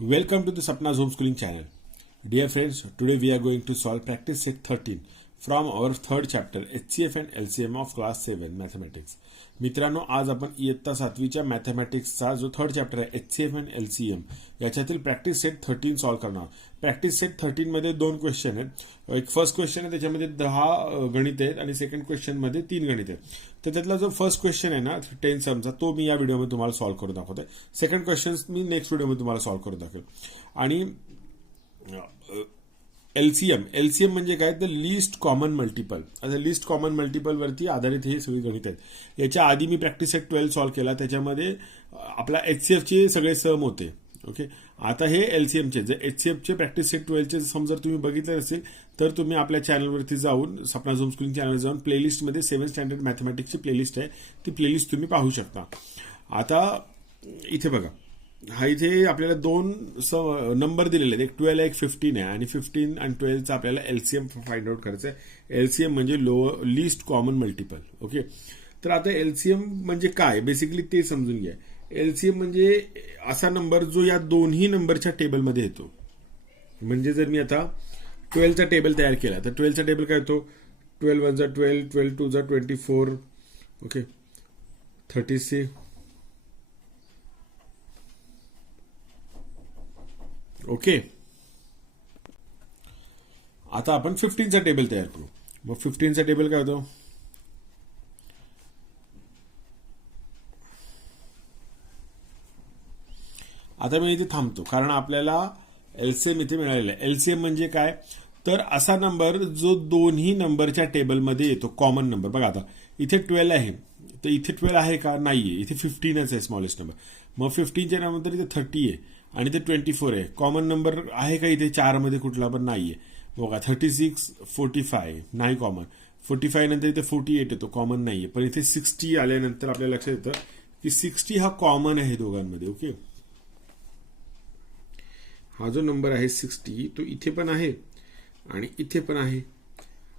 Welcome to the Sapna's Homeschooling channel. Dear friends, today we are going to solve practice set 13 from our third chapter HCF and LCM of class 7 mathematics. मित्रांनो, आज आपण इयत्ता 7वीच्या मॅथमॅटिक्सचा जो third chapter आहे HCF and LCM याच्यातील practice set 13 solve करणार. प्रॅक्टिस सेट 13 मध्ये दोन क्वेश्चन आहेत. एक फर्स्ट क्वेश्चन आहे, त्याच्यामध्ये 10 गणित आहेत आणि सेकंड क्वेश्चन मध्ये 3 गणित आहेत. तर त्यातला जो फर्स्ट क्वेश्चन आहे ना 10 समचा, तो मी या व्हिडिओमध्ये तुम्हाला सॉल्व्ह करून दाखवतोय. सेकंड क्वेश्चन मी नेक्स्ट व्हिडिओमध्ये तुम्हाला सॉल्व्ह करून दाखवेल. आणि एलसीएम म्हणजे काय, तर लिस्ट कॉमन मल्टिपल. आता लिस्ट कॉमन मल्टिपल वरती आधारित हे सगळी गणित आहेत. याच्या आधी मी प्रॅक्टिस सेट 12 सॉल्व्ह केला, त्याच्यामध्ये आपला एचसीएफचे सगळे सम होते. ओके, आता हे एलसीएमचे जे एचसीएफचे प्रॅक्टिस सेट 12चे सम जर तुम्ही बघितले असेल तर तुम्ही आपल्या चॅनलवरती जाऊन, सपनाज होमस्कूलिंग चॅनलवर जाऊन प्लेलिस्टमध्ये 7th स्टँडर्ड मॅथमॅटिक्सची प्लेलिस्ट आहे, ती प्लेलिस्ट तुम्ही पाहू शकता. आता इथे बघा, हा इथे आपल्याला दोन नंबर दिलेले आहेत, एक 12 आहे, एक 15 आहे. आणि 15 आणि 12चा आपल्याला एलसीएम फाइंड आउट करायचं आहे. एलसीएम म्हणजे लिस्ट कॉमन मल्टिपल. ओके, तर आता एलसीएम म्हणजे काय बेसिकली ते समजून घ्या. एलसीएम म्हणजे असा नंबर जो या दोन्ही नंबरच्या टेबलमध्ये येतो. म्हणजे जर मी आता 12चा टेबल तयार केला तर 12चा टेबल काय होतो, 12 1 12, 12 2 24, ओके, 36. ओके, आता आपण 15चा टेबल तयार करू. मग 15चा टेबल काय होतो, आता मी इथे थांबतो कारण आपल्याला एलसीएम इथे मिळालेला आहे. एलसीएम म्हणजे काय, तर असा नंबर जो दोन्ही नंबरच्या टेबलमध्ये येतो, कॉमन नंबर. बघा आता इथे 12 आहे, तर इथे 12 आहे का, नाहीये, इथे 15च आहे स्मॉलेस्ट नंबर. मग 15च्या नंतर इथे 30 आहे आणि ते 24 आहे. कॉमन नंबर आहे का इथे 4 मध्ये कुठला, पण नाहीये. बघा 36, 45 नाही कॉमन. 45 नंतर इथे 48 येतो, कॉमन नाहीये. पण इथे 60 आल्यानंतर आपल्याला लक्षात येतं की 60 हा कॉमन आहे दोघांमध्ये. ओके, हा जो नंबर आहे 60 तो इथे पण आहे आणि इथे पण आहे,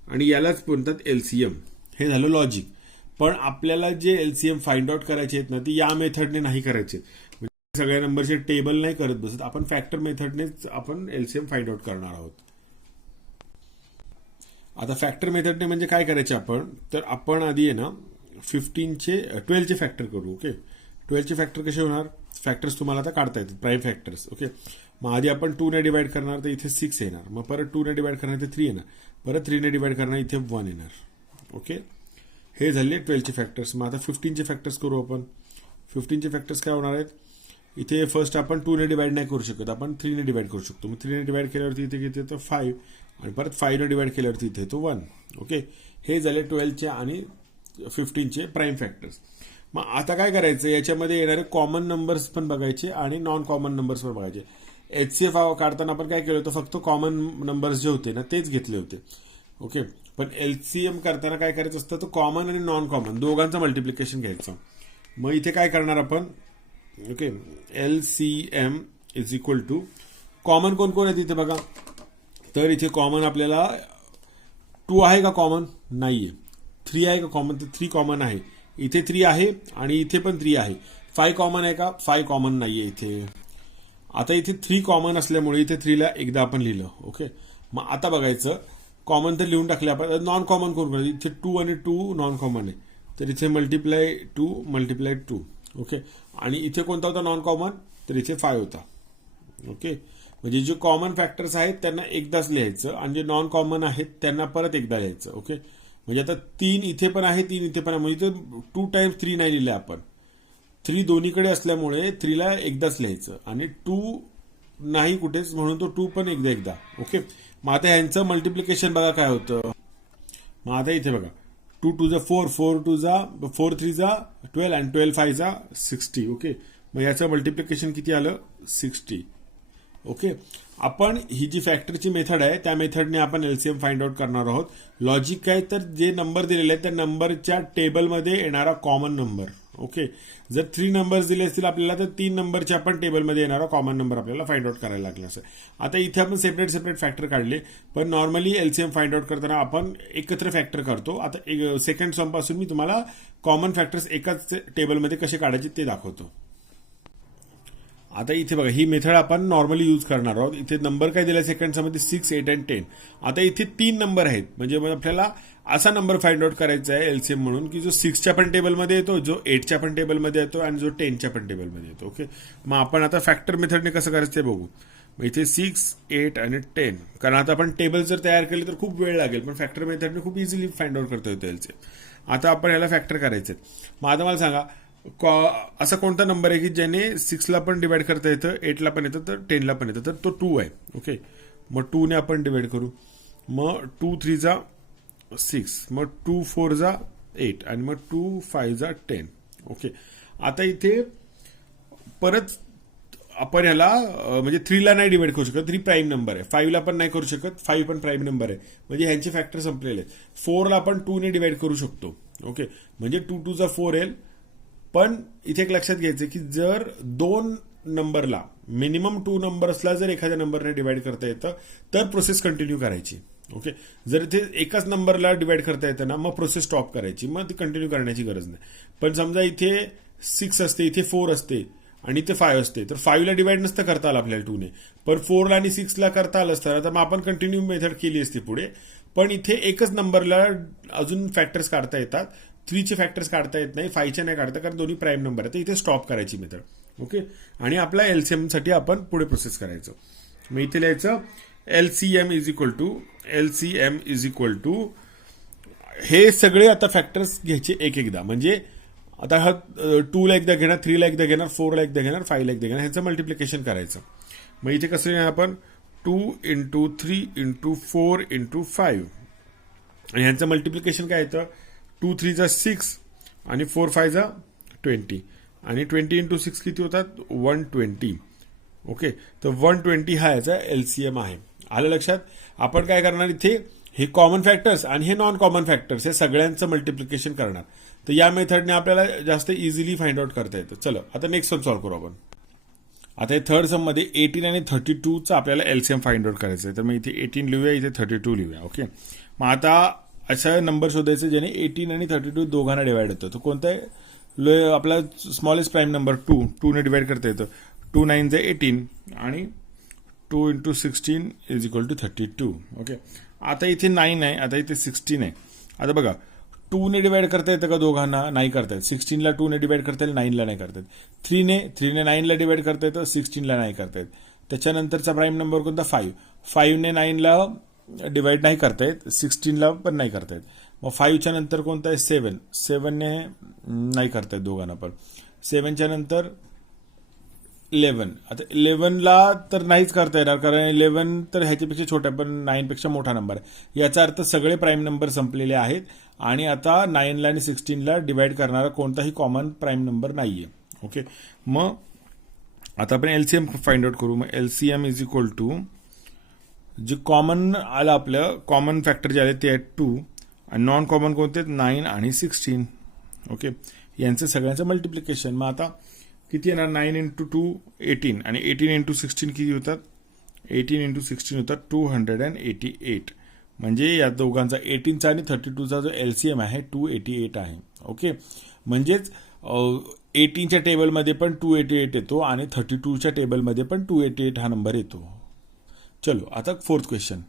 आणि यालाच म्हणतात एलसीएम. हे झालं लॉजिक. पण आपल्याला जे एलसीएम फाइंड आउट करायचे आहेत ना, ते या मेथडने नाही करायचे. म्हणजे सगळ्या नंबरचे टेबल नाही करत बसत आपण, फॅक्टर मेथडनेच आपण एलसीएम फाइंड आउट करणार आहोत. आता फॅक्टर मेथडने म्हणजे काय करायचे आपण, तर आपण आधी आहे ना 12चे फॅक्टर करू. ओके, 12चे फॅक्टर कसे होणार, फॅक्टर्स तुम्हाला आता काढता येतात, प्राईम फॅक्टर्स. ओके, मग आधी आपण 2 ने डिवाइड करणार तर इथे 6 येणार. मग परत 2 ने डिवाइड करणार इथे 3 येणार. परत 3 ने डिवाइड करणार इथे 1 येणार. ओके, हे झाले 12चे फॅक्टर्स. मग आता 15चे फॅक्टर्स करू आपण. 15चे फॅक्टर्स काय होणार आहेत, इथे फर्स्ट आपण 2 ने डिवाइड नाही करू शकत, आपण 3 ने डिवाइड करू शकतो. मग 3 ने डिवाइड केल्यावरती इथे किती येतं 5, आणि परत 5 ने डिवाइड केल्यावरती इथे येतो 1. ओके, हे झाले 12चे आणि 15चे प्राईम फॅक्टर्स. मग आता काय करायचं, याच्यामध्ये येणारे कॉमन नंबर्स पण बघायचे आणि नॉन कॉमन नंबर्स पण बघायचे. एचसीएफ काढताना आपण काय केलं होतं, फक्त कॉमन नंबर्स जे होते ना तेच घेतले होते. ओके, पण एलसीएम करताना काय करायचं असतं, तर कॉमन आणि नॉन कॉमन दोघांचं मल्टिप्लिकेशन घ्यायचं. मग इथे काय करणार आपण, okay, LCM is equal to common कोण कोण आहे इथे बघा. तर इथे कॉमन आपल्याला 2 आहे का, कॉमन नाहीये. 3 आहे का कॉमन, तर 3 कॉमन आहे. इथे 3 आहे आणि इथे पण 3 आहे. 5 कॉमन आहे का, 5 कॉमन नाहीये इथे. आता इथे 3 कॉमन असल्यामुळे इथे 3 ला एकदा आपण लिहिलं. ओके, मग आता बघायचं, कॉमन तर लिहून टाकले आपण. नॉन कॉमन कोण कोण, इथे 2 आणि 2 नॉन कॉमन आहे, तर इथे मल्टिप्लाय 2. ओके, आणि इथे कोणता होता नॉन कॉमन, तर इथे 5 होता. ओके, म्हणजे जे कॉमन फॅक्टर्स आहेत त्यांना एकदाच लिहायचं आणि जे नॉन कॉमन आहेत त्यांना परत एकदा लिहायचं. ओके, म्हणजे आता 3 इथे पण आहे, 3 इथे पण आहे, म्हणजे 2 टाइम्स 3 नाही लिहिलं आपण. 3 दोन्हीकडे असल्यामुळे 3 ला एकदाच लिहायचं आणि 2 नाही कुठेच, म्हणून तो 2 पण एकदा. ओके, मग आता ह्यांचं मल्टिप्लिकेशन बघा काय होतं. मग आता इथे बघा 2 2 जा 4, 4 2 जा 4 3 जा 12 आणि 12 5 जा 60. ओके, मग याचं मल्टिप्लिकेशन किती आलं, 60. ओके, आपण ही जी फॅक्टरची मेथड आहे त्या मेथडने आपण एलसीएम फाइंड आउट करणार आहोत. लॉजिक काय, तर जे नंबर दिलेले आहेत त्या नंबरच्या टेबलमध्ये येणारा कॉमन नंबर. ओके, जर 3 नंबर्स दिले असतील आपल्याला तर 3 नंबरच्या आपण टेबलमध्ये येणारा कॉमन नंबर आपल्याला फाइंड आउट करायला लागला असेल. आता इथे आपण सेपरेट फॅक्टर काढले, पण नॉर्मली एलसीएम फाइंड आउट करताना आपण एकत्र फॅक्टर करतो. आता सेकंड सम पासून मी तुम्हाला कॉमन फॅक्टर्स एकाच टेबलमध्ये कसे काढायचे ते दाखवतो. आता इथे बघा ही मेथड आपण नॉर्मली यूज करणार आहोत. इथे नंबर काय दिला सेकंड्समध्ये 6, 8 आणि 10. आता इथे 3 नंबर आहेत, म्हणजे आपल्याला असा नंबर फाइंड आउट करायचा आहे एलसीएम म्हणून की जो 6च्या पण टेबलमध्ये येतो, जो 8च्या पण टेबलमध्ये येतो आणि जो 10च्या पण टेबलमध्ये येतो. ओके, मग आपण आता फॅक्टर मेथडने कसं करायचं ते बघू. मग इथे 6, 8 आणि 10, कारण आता आपण टेबल जर तयार केले तर खूप वेळ लागेल, पण फॅक्टर मेथडने खूप इझिली फाइंड आउट करता येतो एलसीएम. आता आपण याला फॅक्टर करायचे. मग आता मला सांगा असा कोणता नंबर आहे की ज्याने 6ला पण डिवाइड करता येतं, 8ला पण येतं, तर 10ला पण येतं. तर तो 2 आहे. ओके, मग 2 ने आपण डिवाइड करू. मग 2 3 जा 6, मग 2 4 जा 8 आणि मग 2 5 जा 10. ओके, आता इथे परत आपण याला म्हणजे 3ला नाही डिवाइड करू शकत, 3 प्राईम नंबर आहे. 5ला पण नाही करू शकत, 5 पण प्राईम नंबर आहे, म्हणजे ह्यांचे फॅक्टर संपलेले आहेत. 4ला आपण 2 ने डिवाइड करू शकतो. ओके, म्हणजे 2 2 जा 4 येईल. पण इथे एक लक्षात घ्यायचं की जर 2 नंबरला मिनिमम 2 नंबर्सला जर एखाद्या नंबरने डिवाइड करता येतं तर प्रोसेस कंटिन्यू करायची. ओके, जर इथे एकाच नंबरला डिवाइड करता येतं ना, मग प्रोसेस स्टॉप करायची, मग ती कंटिन्यू करण्याची गरज नाही. पण समजा इथे 6 असते, इथे 4 असते आणि इथे 5 असते, तर 5ला डिवाइड नसतं करता आलं आपल्याला 2ने, पण 4ला आणि 6ला करता आलं असतं, तर मग आपण कंटिन्यू मेथड केली असती पुढे. पण इथे एकच नंबरला अजून फॅक्टर्स काढता येतात, 3चे फॅक्टर्स काढता येत नाही, 5चे नाही काढता, कारण दोन्ही प्राईम नंबर आहे. तर इथे स्टॉप करायची मेथड. ओके, आणि आपल्या एलसीएम साठी आपण पुढे प्रोसेस करायचं. मग इथे लिहायचं एलसीएम इज इक्वल टू हे सगळे आता फॅक्टर्स घ्यायचे एक एकदा. म्हणजे आता हा 2ला एकदा घेणार, 3ला एकदा घेणार, 4ला एकदा घेणार, 5ला एकदा घेणार, ह्याचं मल्टिप्लिकेशन करायचं. मग इथे कसं घेणार आपण 2 × 3 × 4 × 5 आणि ह्यांचं मल्टिप्लिकेशन काय येतं 2 3 जा 6 आणि 4 5 जा 20 आणि 20 × 6 किती होतात 120. ओके, तर 120 हा याचा एलसीएम आहे. आलं लक्षात. आपण काय करणार इथे हे कॉमन फॅक्टर्स आणि हे नॉन कॉमन फॅक्टर्स हे सगळ्यांचं मल्टिप्लिकेशन करणार. तर या मेथडने आपल्याला जास्त इझिली फाइंड आउट करता येतं. चलो आता नेक्स्ट सम सॉल्व्ह करू आपण. आता हे थर्ड सम मध्ये 18 आणि 32चा आपल्याला एलसीएम फाइंड आउट करायचं आहे. तर मग इथे 18 लिहूया, इथे 32 लिहूया. ओके, मग आता असा नंबर शोधायचं ज्याने 18 आणि 32 दोघांना डिवाइड होतं. तो कोणता आहे आपला स्मॉलेस्ट प्राईम नंबर 2 ने डिवाइड करता येतं. 2 9 जा 18 आणि 2 × 16 इज इक्वल टू 32. ओके, आता इथे 9 आहे, आता इथे 16 आहे. आता बघा 2 ने डिवाइड करता येतं का दोघांना, नाही करता येत. 16ला 2 ने डिवाइड करता येईल, 9ला नाही करता येत. 3 ने 9ला डिवाइड करता येतं, 16ला नाही करता येत. त्याच्यानंतरचा प्राईम नंबर कोणता 5 ने 9ला डिवाइड नाही करता येत, 16ला पण नाही करता येत. मग 5च्या नंतर कोणता आहे 7 ने नाही करता येत दोघांना पण. 7च्या नंतर 11. आता 11ला तर नाहीच करता येणार, कारण 11 तर ह्याच्यापेक्षा छोटा पण 9 पेक्षा मोठा नंबर आहे. याचा अर्थ सगळे प्राईम नंबर संपलेले आहेत आणि आता 9ला आणि 16ला डिवाइड करणारा कोणताही कॉमन प्राईम नंबर नाहीये. ओके, मग आता आपण एलसीएम फाइंड आउट करू. मग एलसीएम इज इक्वल टू जे कॉमन आलं आपलं कॉमन फॅक्टर जे आले ते आहेत 2 आणि नॉन कॉमन कोणते 9 आणि 16. ओके, यांचं सगळ्यांचं मल्टिप्लिकेशन. मग आता किती येणार 9 × 2 18 आणि 18 × 16 किती होतात 18 × 16 होतात 288. म्हणजे या दोघांचा 18चा आणि 32चा जो एलसीएम आहे 288 आहे. ओके, म्हणजेच 18च्या टेबलमध्ये पण 288 येतो आणि 32च्या टेबलमध्ये पण 288 हा नंबर येतो. चलो आता फोर्थ क्वेश्चन.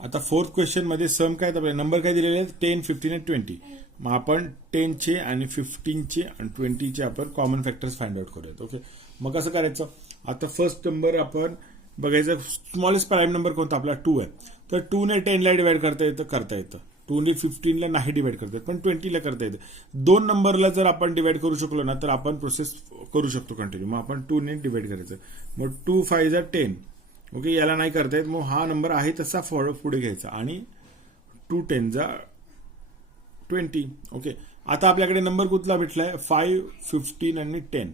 आता फोर्थ क्वेश्चन मध्ये सम काय नंबर काय दिलेले आहेत 10 15 आणि 20. मग आपण 10चे आणि 15चे आणि 20चे आपण कॉमन फॅक्टर्स फाइंड आउट करूयात. ओके, मग कसं करायचं. आता फर्स्ट नंबर आपण बघायचं स्मॉलेस्ट प्राईम नंबर कोणता आपला 2 आहे. तर 2 ने 10ला डिवाइड करता येतं, 2 ने 15ला नाही डिवाइड करता येत, पण 20ला करता येतं. 2 नंबरला जर आपण डिवाइड करू शकलो ना तर आपण प्रोसेस करू शकतो कंटिन्यू. मग आपण 2 ने डिवाइड करायचं. मग 2 5 जा 10. ओके, याला नाही करता येत, मग हा नंबर आहे तसा पुढे घ्यायचा आणि 2 10 जा 20. ओके, आता आपल्याकडे नंबर कुठला भेटलाय 5 15 आणि 10.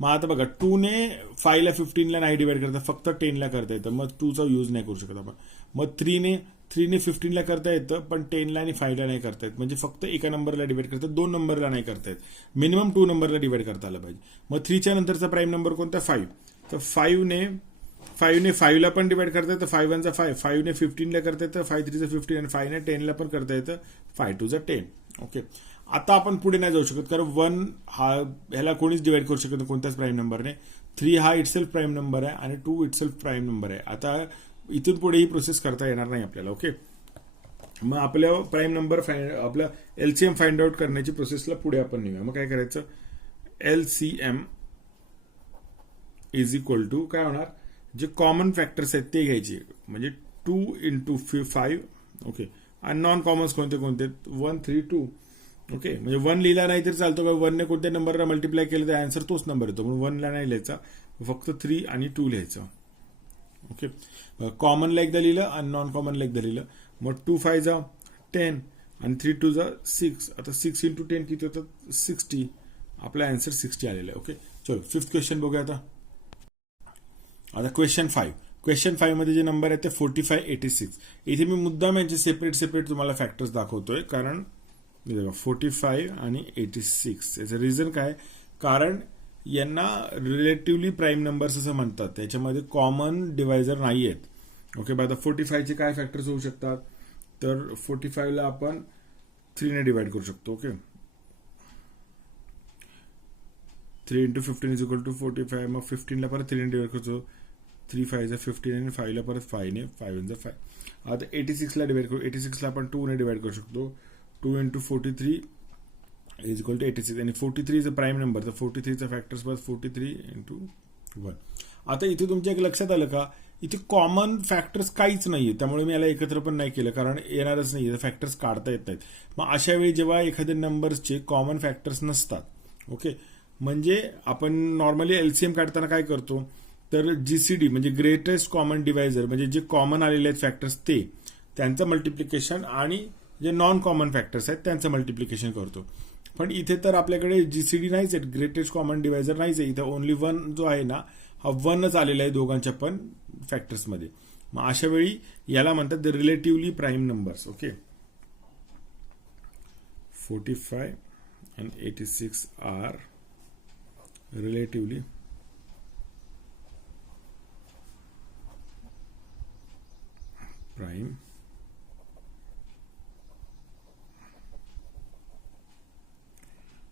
मग आता बघा 2 ने 5ला 15ला नाही डिवाइड करता, फक्त 10ला करता येतं, मग 2चा यूज नाही करू शकत आपण. मग 3 ने 15ला करता येतं, पण 10ला आणि 5ला नाही करता येत, म्हणजे फक्त एका नंबरला डिवाइड करतात, 2 नंबरला नाही करता येत. मिनिमम 2 नंबरला डिवाइड करता आलं पाहिजे. मग 3च्या नंतरचा प्राईम नंबर कोणता 5. तर 5 ने 5ला पण डिवाइड करता येतं, 5 1 जा 5. 5 ने 15ला करता येतं, 5 3 जा 15 आणि 5 ने 10ला पण करता येतं, 5 2 जा 10. ओके, आता आपण पुढे नाही जाऊ शकत कारण 1 ह्याला कोणीच डिवाइड करू शकत नाही कोणत्याच प्राईम नंबरने. 3 हा इटसेल्फ प्राईम नंबर आहे आणि 2 इटसेल्फ प्राईम नंबर आहे. आता इथून पुढे ही प्रोसेस करता येणार नाही आपल्याला. ओके, मग आपल्या प्राईम नंबर आपल्या एलसीएम फाइंड आउट करण्याची प्रोसेसला पुढे आपण नेऊया. मग काय करायचं, एलसीएम इज इक्वल टू काय होणार, जे कॉमन फॅक्टर्स आहेत ते घ्यायचे, म्हणजे 2 इंटू 5. ओके, आणि नॉन कॉमन्स कोणते कोणते, 1 3 2. ओके, म्हणजे 1 लिहिला नाही तर चालतो का, 1 ने कोणत्या नंबरला मल्टिप्लाय केलं तर आन्सर तोच नंबर येतो, म्हणून 1 ला नाही लिहायचा, फक्त 3 आणि 2 लिहायचं. ओके, कॉमनला एकदा लिहिलं आणि नॉन कॉमनला एकदा लिहिलं. मग 2 5 जा 10 आणि 3 2 जा 6. आता 6 इंटू 10 किती होतं, 60. आपला आन्सर 60 आलेला आहे. ओके, चलो 5th क्वेश्चन बघूया. आता क्वेश्चन 5. क्वेश्चन 5 मध्ये जे नंबर आहे ते 45 86. इथे मी मुद्दाम यांचे सेपरेट तुम्हाला फॅक्टर्स दाखवतोय, कारण 45 आणि 86. याचं रिझन काय, कारण यांना रिलेटिव्हली प्राईम नंबर्स असं म्हणतात, त्याच्यामध्ये कॉमन डिवायझर नाही आहेत. ओके, आता 45 चे काय फॅक्टर्स होऊ शकतात, तर 45 ला आपण 3 ने डिवाइड करू शकतो. Okay, 3 into 15 is equal to 45. मग 15 ला परत 3 ने डिवाइड करतो, 3 5 जा 15 आणि 5 ला परत 5 ने, 5 जा 5. आता 86 ला डिवाइड करू, 86 ला आपण 2 ने डिवाइड करू शकतो, 2 इंटू 43 इज इक्वल टू 86. आणि 43 इज अ प्राईम नंबर, तर 43 चा फॅक्टर्स परत 43 इंटू 1. आता इथे तुमच्या एक लक्षात आलं का, इथे कॉमन फॅक्टर्स काहीच नाहीये, त्यामुळे मी याला एकत्र पण नाही केलं, कारण येणारच नाही, फॅक्टर्स काढता येत नाहीत. मग अशा वेळी जेव्हा एखाद्या नंबर्सचे कॉमन फॅक्टर्स नसतात, ओके, म्हणजे आपण नॉर्मली एलसीएम काढताना काय करतो, तर जीसीडी म्हणजे ग्रेटेस्ट कॉमन डिवायझर, म्हणजे जे कॉमन आलेले आहेत फॅक्टर्स ते त्यांचं मल्टिप्लिकेशन, आणि जे नॉन कॉमन फॅक्टर्स आहेत त्यांचं मल्टिप्लिकेशन करतो. पण इथे तर आपल्याकडे जीसीडी नाहीच आहे, ग्रेटेस्ट कॉमन डिवायझर नाहीच आहे, इथे ओनली 1 जो आहे ना, हा 1च आलेला आहे दोघांच्या पण फॅक्टर्समध्ये. मग अशा वेळी याला म्हणतात relatively prime numbers. Okay, 45 and 86 are relatively prime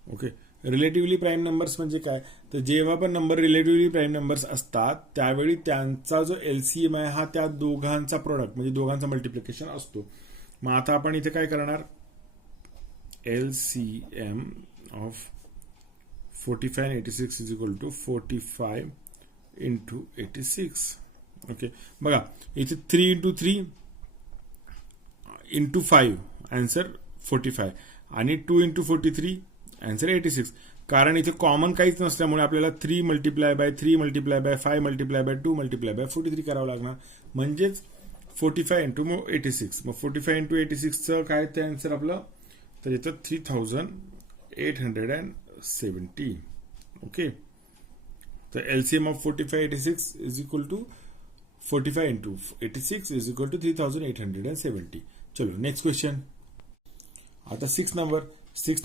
okay. Relatively prime numbers म्हणजे काय, तर जेव्हा पण नंबर रिलेटिव्हली प्राईम नंबर्स असतात त्यावेळी त्यांचा जो एलसीएम आहे हा त्या दोघांचा प्रोडक्ट म्हणजे दोघांचा मल्टिप्लिकेशन असतो. मग आता आपण इथे काय करणार, LCM of 45 and 86 is equal to 45 into 86. Okay, बघा इथे 3 इंटू 3 इंटू 5 आन्सर 45 आणि 2 इंटू 43 आन्सर 86. कारण इथे कॉमन काहीच नसल्यामुळे आपल्याला 3 multiply by 3 multiply by 5 multiply by 2 multiply by 43 करावं लागणार, म्हणजेच 45 इंटू 86. मग 45 इंटू 86चं काय ते आन्सर आपलं, तर येतं 3870. ओके, तर LCM of 45 86 is equal to 45 into 86 is equal to 3870. चलो नेक्स्ट क्वेश्चन. आता 6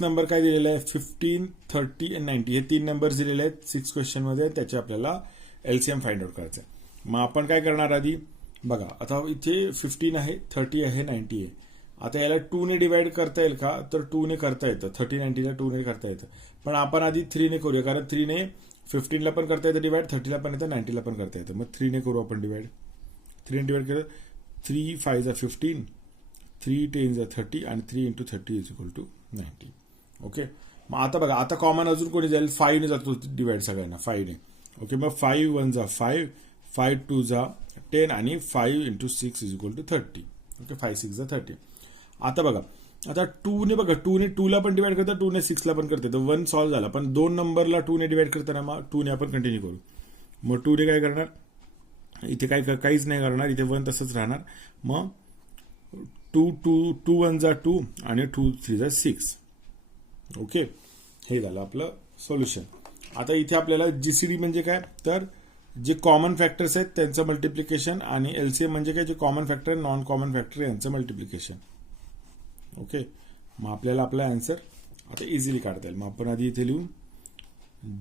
नंबर काय दिलेला आहे, 15 30 आणि 90 हे 3 नंबर दिलेले आहेत 6 क्वेश्चन मध्ये, त्याचे आपल्याला एलसीएम फाइंड आउट करायचं आहे. मग आपण काय करणार आधी बघा, आता इथे 15 आहे 30 आहे 90 आहे. आता याला 2 ने डिवाइड करता येईल का, तर 2 ने करता येतं, 30 90 ला 2 ने करता येतं, पण आपण आधी 3 ने करूया, कारण 3 ने 15 ला पण करता येतं डिवाइड, 30 ला पण येतं, 90 ला पण करता येतं. मग 3 ने करू आपण डिवाइड, 3 ने डिवाइड केलं, 3 5 जा 15, 3 10 जा 30 आणि 3 into 30 is equal to 90. Okay, मग आता बघा, आता कॉमन अजून कोणी जाईल, 5 ने जातो डिवाइड सगळ्यांना 5 ने. ओके, मग 5 1 जा 5, 5 2 जा 10 आणि 5 into 6 is equal to 30. Okay, 5 6 जा 30. आता बघा, आता 2 ने बघा, 2 ने 2 ला पण डिवाइड करतात, 2 ने 6 ला पण करतात, 1 सॉल्व्ह झाला. पण 2 नंबरला 2 ने डिवाइड करताना मग 2 ने आपण कंटिन्यू करू. मग 2 ने काय करणार, इथे काहीच नाही करणार, इथे 1 तसंच राहणार. मग 2 1 जा 2 आणि 2 3 जा 6. ओके, हे झालं आपलं सोल्युशन. आता इथे आपल्याला जीसीडी म्हणजे काय, तर जे कॉमन फॅक्टर्स आहेत त्यांचं मल्टिप्लिकेशन, आणि एलसीएम म्हणजे काय, जे common factor non common factor यांचं मल्टिप्लिकेशन. ओके, मग आपल्याला आपला आन्सर आता इझिली काढता येईल. मग आपण आधी इथे लिहू,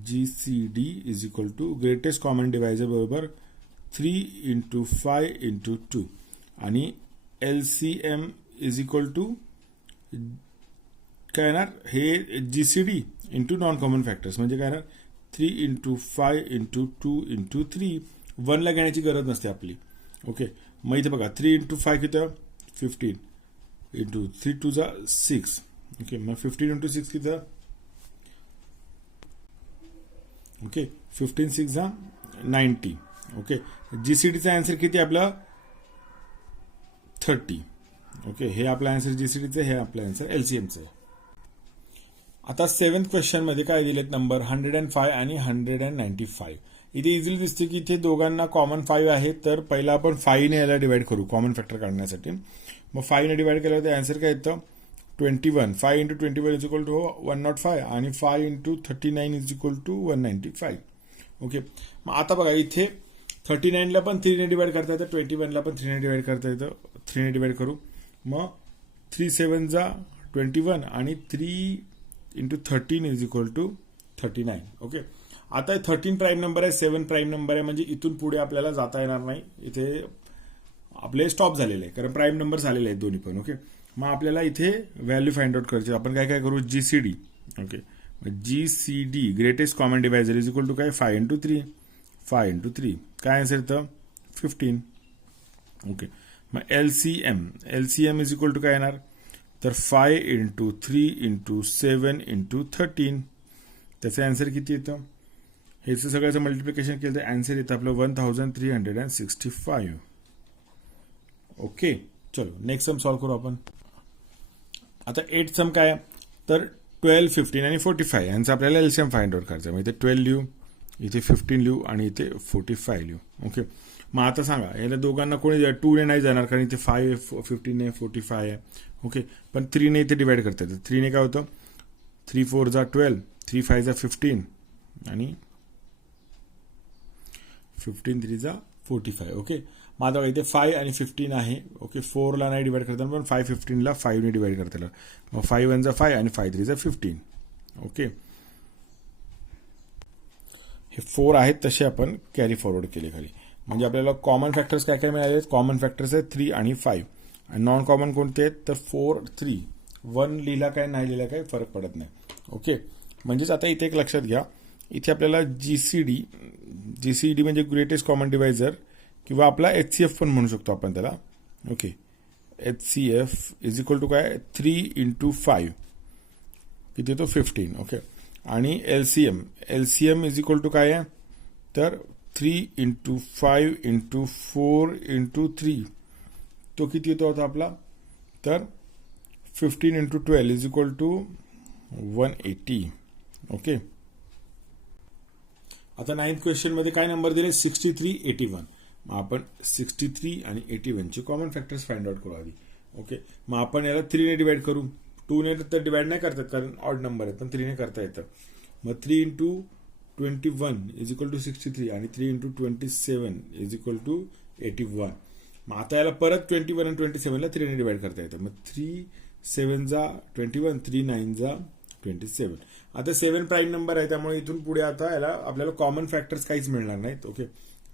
GCD is equal to greatest common divisor बरोबर 3 इंटू 5 इंटू 2 आणि एलसीएम इज इक्वल टू काय येणार, हे GCD into non common factors म्हणजे काय येणार, 3 इंटू 5 इंटू 2 इंटू 3. 1ला घेण्याची गरज नसते आपली. ओके, मग इथे बघा 3 इंटू 5 किती 15 इंटू 3 2 जा 6. ओके, मग 15 इंटू 6 किती ओके 15 6 जा 90. ओके, जीसीडीचा आन्सर किती आपला 30. ओके, हे आपला आन्सर जीसीडीचं, हे आपला आन्सर एलसीएमचं. आता 7th क्वेश्चन मध्ये काय दिलेत नंबर 105 आणि 195. इथे इझिली दिसते की इथे दोघांना कॉमन 5 आहे. तर पहिला आपण 5 ने याला डिवाइड करू कॉमन फॅक्टर काढण्यासाठी. मग 5 ने डिवाइड केल्यावर आन्सर काय येतं 21. 5 इंटू 21 इज इक्वल टू 105 आणि 5 into 39 is equal to 195. Okay, मग आता बघा इथे 39ला पण 3 ने डिवाइड करता येतं, 21ला पण 3 ने डिवाइड करता येतं. 3 ने डिवाइड करू, मग 3 7 जा 21 आणि 3 into 13 is equal to 39. Okay, आता 13 प्राईम नंबर आहे, 7 प्राईम नंबर आहे, म्हणजे इथून पुढे आपल्याला जाता येणार नाही. इथे आपले स्टॉप झालेले आहे कारण प्राईम नंबर झालेले आहेत दोन्ही पण. ओके, मग आपल्याला इथे व्हॅल्यू फाइंड आउट करायची. आपण काय काय करू GCD. Okay, GCD greatest common divisor is equal to काय 5 इंटू 3. 5 इंटू 3 काय आन्सर येतं 15. ओके, मग एलसीएम इज इक्वल टू काय येणार तर 5 इंटू 3 इंटू 7 इंटू 13. त्याचं आन्सर किती येतं, हेच सगळ्याचं मल्टिप्लिकेशन केलं तर आन्सर येतं आपलं 1365. ओके, चलो नेक्स्ट सम सॉल्व करू आपण. आता 8th सम काय तर 12 15 आणि 45 यांचा आपल्याला एलसीएम फाइंड आउट करायचं. मग इथे 12 लिहू, इथे 15 लिहू आणि इथे 45 लिहू. ओके, मग आता सांगा याला दोघांना कोणी 2 ने नाही जाणार कारण इथे 5 15 ने 45 आहे. ओके, पण 3 ने इथे डिवाइड करता येतं. 3 ने काय होतं 3 4 जा 12, 3 5 जा 15 आणि 15 3 जा 45. ओके, मग आता इथे 5 आणि 15 आहे. ओके, 4ला नाही डिवाइड करताना पण 5 15ला 5 ने डिवाइड करता येईल. मग 5 1 जा 5 आणि 5 3 जा 15. ओके, हे 4 आहेत तसे आपण कॅरी फॉरवर्ड केले खाली. म्हणजे आपल्याला कॉमन फॅक्टर्स काय काय मिळाले. कॉमन फॅक्टर्स आहेत 3 आणि 5 आणि नॉन कॉमन कोणते आहेत तर 4 3. 1 लिहिला काय नाही लिहिला काय फरक पडत नाही. ओके, म्हणजेच आता इथे एक लक्षात घ्या, इथे आपल्याला जीसीडी म्हणजे ग्रेटेस्ट कॉमन डिवायझर किंवा आपला एचसीएफ पण म्हणू शकतो आपण त्याला. Okay, HCF is equal to काय 3 इंटू 5 किती तो 15. ओके, आणि एलसीएम इज इक्वल टू काय आहे तर 3 इंटू 5 इंटू 4 इंटू 3 तो किती येतो होता आपला तर 15 into 12 is equal to 180. Okay, आता 9th क्वेश्चन मध्ये काय नंबर दिले 63 81. मग आपण 63 आणि 81 चे कॉमन फॅक्टर्स फाइंड आउट करू आधी. ओके, मग आपण याला 3 ने डिवाइड करू. 2 ने तर डिवाइड नाही करतात कारण ऑड नंबर आहे, पण 3 ने करता येतं. मग 3 इंटू 21 इज इक्वल टू 63 आणि 3 इंटू 27 इज इक्वल टू 81. मग आता याला परत 21 आणि 27ला 3 ने डिवाइड करता येतं. मग 3 7 जा 21, 3 9 जा 27. आता 7 प्राईम नंबर आहे त्यामुळे इथून पुढे आता याला आपल्याला कॉमन फॅक्टर्स काहीच मिळणार नाहीत. ओके,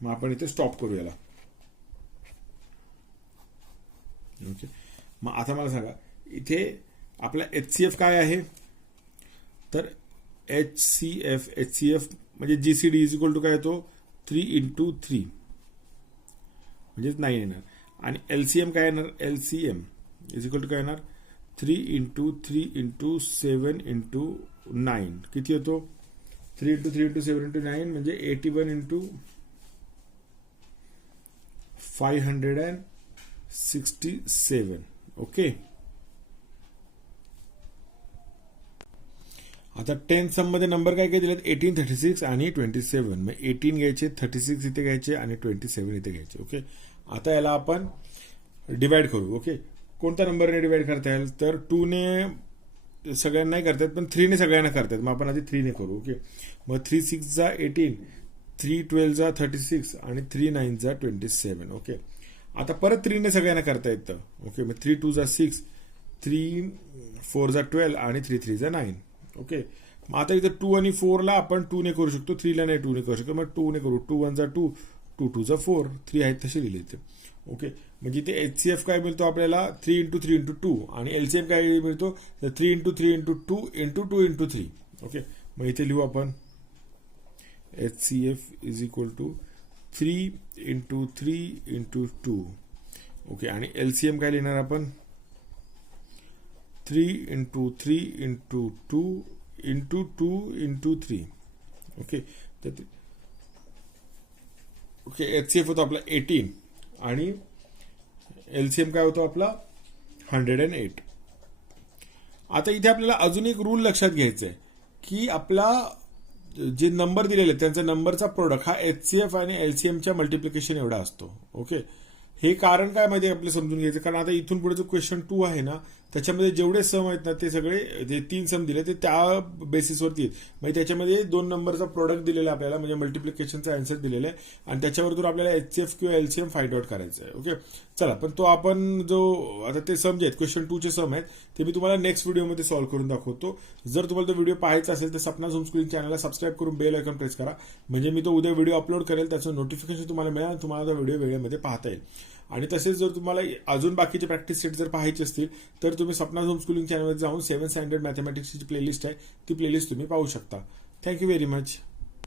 मग आपण इथे स्टॉप करू याला. ओके, मग आता मला सांगा इथे आपला एचसीएफ काय आहे तर एचसीएफ म्हणजे जीसीडी इज इक्वल टू काय येतो 3 इंटू 3 म्हणजेच 9 येणार. आणि एलसीएम काय येणार एलसीएम इज इक्वल टू काय येणार 3 इंटू 3 इंटू 7 इंटू 9 किती येतो 3 इंटू 3 इंटू 7 इंटू 9 म्हणजे 81 इंटू 567. ओके, आता 10th सम मध्ये नंबर काय काय दिलेत 18 36 आणि 27. मग 18 घ्यायचे 36 इथे घ्यायचे आणि 27 इथे घ्यायचे. ओके, आता याला आपण डिवाइड करू. ओके, कोणत्या नंबरने डिवाइड करता येईल तर 2 ने सगळ्यांना नाही करतात पण 3 ने सगळ्यांना करतात. मग आपण आधी 3 ने करू. ओके, मग 3 6 जा 18, 3 12 जा 36 आणि 3 9 जा 27. ओके, आता परत 3 ने सगळ्यांना करता येतं. ओके, मग 3 2 जा 6, 3 4 जा 12 आणि 3 3 जा 9. ओके, मग आता इथं 2 आणि 4 ला आपण 2 ने करू शकतो, 3 ला नाही 2 ने करू शकतो. मग 2 ने करू. 2 1 जा 2, 2 2 जा 4, 3 आहेत तसे लिहिले इथे. ओके, म्हणजे इथे एचसीएफ काय मिळतो आपल्याला 3 इंटू 3 इंटू 2 आणि एलसीएम काय मिळतो 3 into 3 into 2 into 2 into 3. Okay, मग इथे लिहू आपण HCF is equal to 3 into 3 into 2. Okay, आणि LCM काय लिहिणार आपण 3 into 3 into 2 into 2 into 3. Okay, तर HCF होतो आपला 18 आणि LCM काय होतो आपला 108. आता इथे आपल्याला अजून एक रूल लक्षात घ्यायचा आहे की आपला जे नंबर दिलेले आहेत त्यांचा नंबरचा प्रोडक्ट हा HCF आणि LCMच्या मल्टिप्लिकेशन एवढा असतो. ओके, हे कारण काय माहिती आपलं समजून घ्यायचं, कारण आता इथून पुढे जो क्वेश्चन 2 आहे ना त्याच्यामध्ये जेवढे सम आहेत ना ते सगळे जे 3 सम दिले ते त्या बेसिसवरती आहेत. म्हणजे त्याच्यामध्ये 2 नंबरचा प्रोडक्ट दिलेला आपल्याला, म्हणजे मल्टिप्लिकेशनचा आन्सर दिलेला आहे आणि त्याच्यावरतून आपल्याला HCF किंवा LCM फाइंड आउट करायचं आहे. ओके, चला, पण तो आपण जो आता ते सम जे आहेत क्वेश्चन 2 चे सम आहेत ते मी तुम्हाला नेक्स्ट व्हिडिओमध्ये सॉल्व्ह करून दाखवतो. जर तुम्हाला तो व्हिडिओ पाहायचा असेल तर सपनाज होमस्कूलिंग चॅनलला सबस्क्राईब करून बेल आयकॉन प्रेस करा, म्हणजे मी तो उद्या व्हिडिओ अपलोड करेल त्याचं नोटिफिकेशन तुम्हाला मिळेल आणि तुम्हाला तो व्हिडिओ वेळेमध्ये पाहता येईल. आणि तसेच जर तुम्हाला अजून बाकीचे प्रॅक्टिस सेट जर पाहायचे असतील तर तुम्ही सपनाज होमस्कूलिंग चॅनलवर जाऊन 7th स्टँडर्ड मॅथमॅटिक्सची प्लेलिस्ट आहे ती प्लेलिस्ट तुम्ही पाहू शकता. Thank you very much.